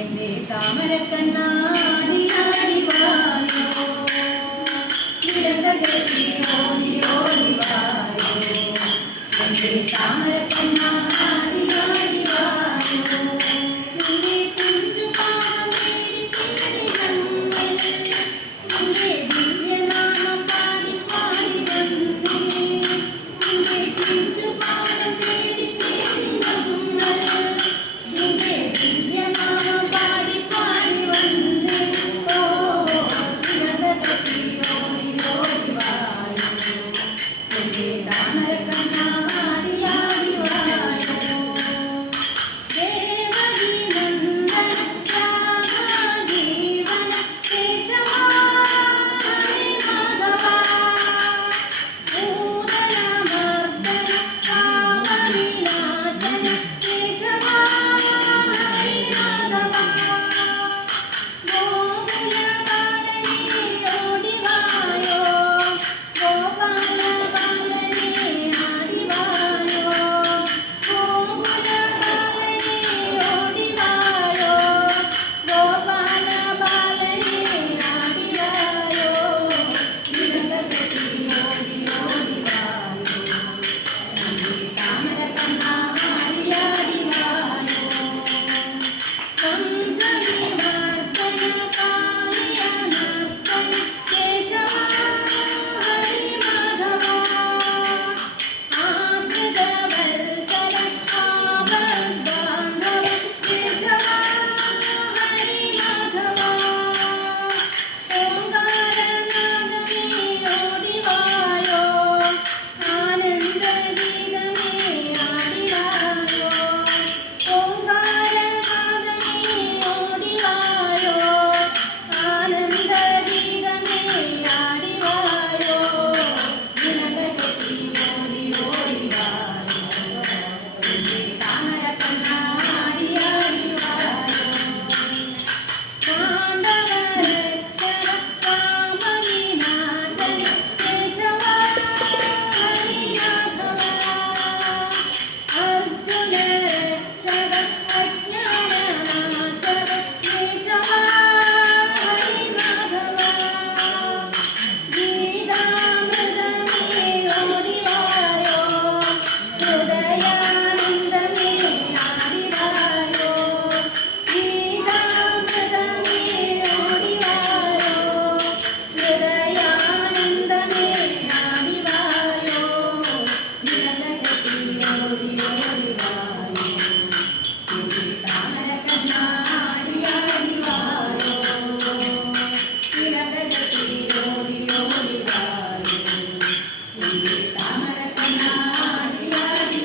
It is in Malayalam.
എന്റെ താമരക്കണ്ണാടിയാടി വായോ നിരന്തകത്തി ഓടി ഓടി വായോ എന്റെ താമരക്കണ്ണാടിയാടി വായോ നിന്റെ കുഞ്ചു പാദം തേടി തേടി വന്നേ നിന്റെ ദിവ്യനാമം പാടി പാടി വന്നേ നിന്റെ കുഞ്ചു പാദം തേടി തേടി വന്നേ നിന്റെ ദിവ്യനാമം പാടി പാടി വന്നേ ഓ നിരന്തകത്തി ഓടി ഓടി വായോ എന്റെ താമരക്കണ്ണാടിയാടി വായോ ദേവകി നന്ദന രാഗജീവന കേശവാഹരി മാധവ ഭൂതലമർദ്ദന പാവവിനാശന കേശവാഹരി മാധവ ഗോകുലപാലനേ ഓടി വായോ ഗോപാലപാലനേ ആടി വായോ ഗോകുലപാലനേ ഓടി വായോ ഗോപാലപാലനേ ആടി വായോ നിരന്തകത്തി ഓടി ഓടി വായോ എന്റെ താമരക്കണ്ണാടിയാടി വായോ കംസവിമർദ്ദന കാളിയ നർത്തന കേശവാഹരി മാധവ ആശ്രിതവത്സല ആപദ്ബാന്ധവ കേശവാഹരി മാധവ ഓംകാരനാദമേ ഓടി വായോ ആനന്ദഗീതമേ ആടി വായോ ഓംകാരനാദമേ ഓടി വായോ ആനന്ദഗീതമേ ആടി വായോ നിരന്തകത്തി ഓടി ഓടി വായോ എന്റെ താമരക്കണ്ണാടിയാടി വായോ താണ്ഡവരക്ഷക കാമവിനാശന കേശവാഹരി മാധവ അർജുനരക്ഷക അജ്ഞാനനാശക കേശവാഹരി മാധവ ഗീതാമൃതമേ ഓടി വായോ ഹൃദയാനന്ദമേ ആടി വായോ ഗീതാമൃതമേ ഓടി വായോ ഹൃദയാനന്ദമേ ആടി വായോ നിരന്തകത്തി ഓടി ഓടി വായോ എന്റെ താമരക്കണ്ണാടിയാടി വായോ നിരന്തകത്തി ഓടി ഓടി വായോ എന്റെ താമരക്കണ്ണാടിയാടി